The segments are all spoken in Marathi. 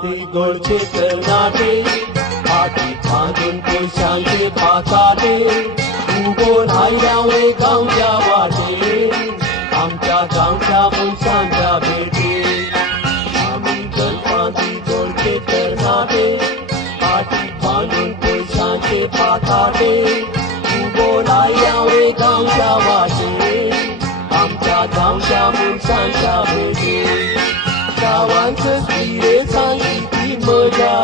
पांढरी गोळचे कर्नाटे पाठी बांधून कोळशांचे पाकाटे उभोन आयल्यावे गावच्या वाटे आमच्या गावच्या मुलसांच्या भेटे आम्ही पांढरी गोळचे कर्नाटे पाठी बांधून कोळशांचे पाकाटे उभोन आयल्यावे गावच्या वाटे आमच्या गावच्या मुलसांच्या भेटे गावांचं स्थिरे सांगितली मजा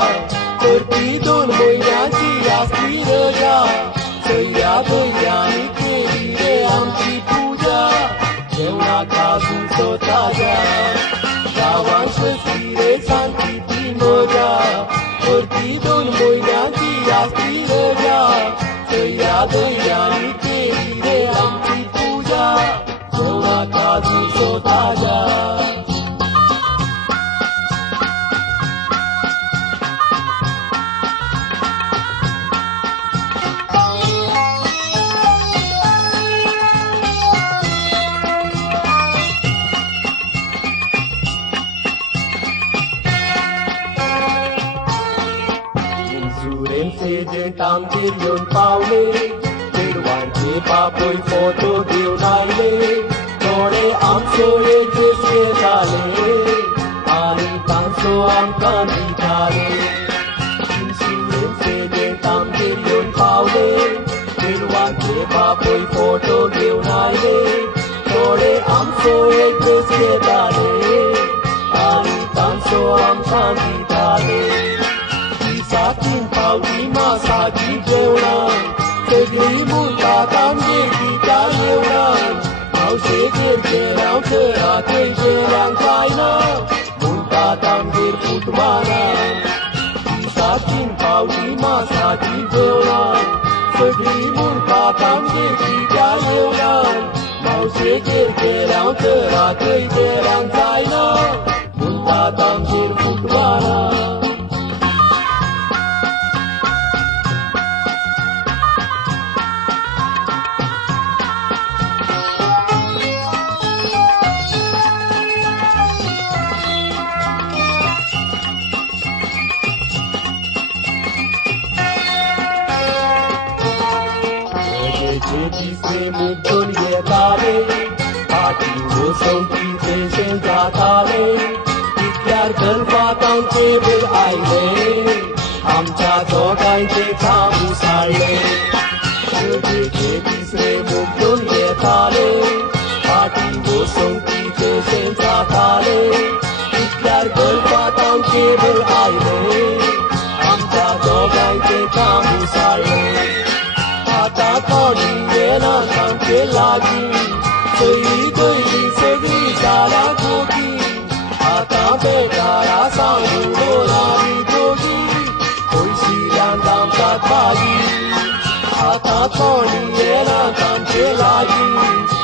करती 2 महिन्याची असली रजा सह्या दह्याने केली रे आमची पूजा जेवणा खासून स्वतःच्या गावांचं स्थिरे सांगितली मजा करती 2 महिन्याची असली रजा सह्या दह्याने केली रे आमची पूजा जेवणा खासून स्वतःच्या एजंट आमचेर येवन पावले चेडवांचे बापूय फोटो घेवन आयले थोडे आमचो एड्रेस घेताले आनी तांचो आमकां दिताले इन्शुरन्स एजंट आमचेर येवन पावले चेडवांचे बापूय फोटो घेवन आयले थोडे आमचो एड्रेस घेताले आनी तांचो आमकां दिताले साकीन पावली मासाची जेवणां सगळी मुलतात आमगे त्या जेवणां मावशेगेर गेल्याव घरा थंय गेल्यांक जायना मुलतात आमगेर फुटमारां साकीन पावली मासाची जेवणां सगळी मुलतात आमगे त्या जेवणां मावशेगेर गेल्याव घरा थंय गेल्यांक जायना मुलतात आमगेर फुटमारां तिसरे मुद्दून येताले पाठी वसंती पेशें जाताले तितल्यार गणपात आमचे बेल आयले आमच्या दोगांचे खांब उसाळले तिसरे मुद्दून येताले पाठी वसंती पेशें जाताले तितल्यार गणपात आमचे बेल आयले आमच्या दोगांचे खांब उसाळले आता थोडी येना आमचे लागीं सई गयली सगळी जाल्या गोगी आता बेकारा सांगून आमी दोगी पयशिल्यांक आमकां भागी आता थोडी येना आमचे लागीं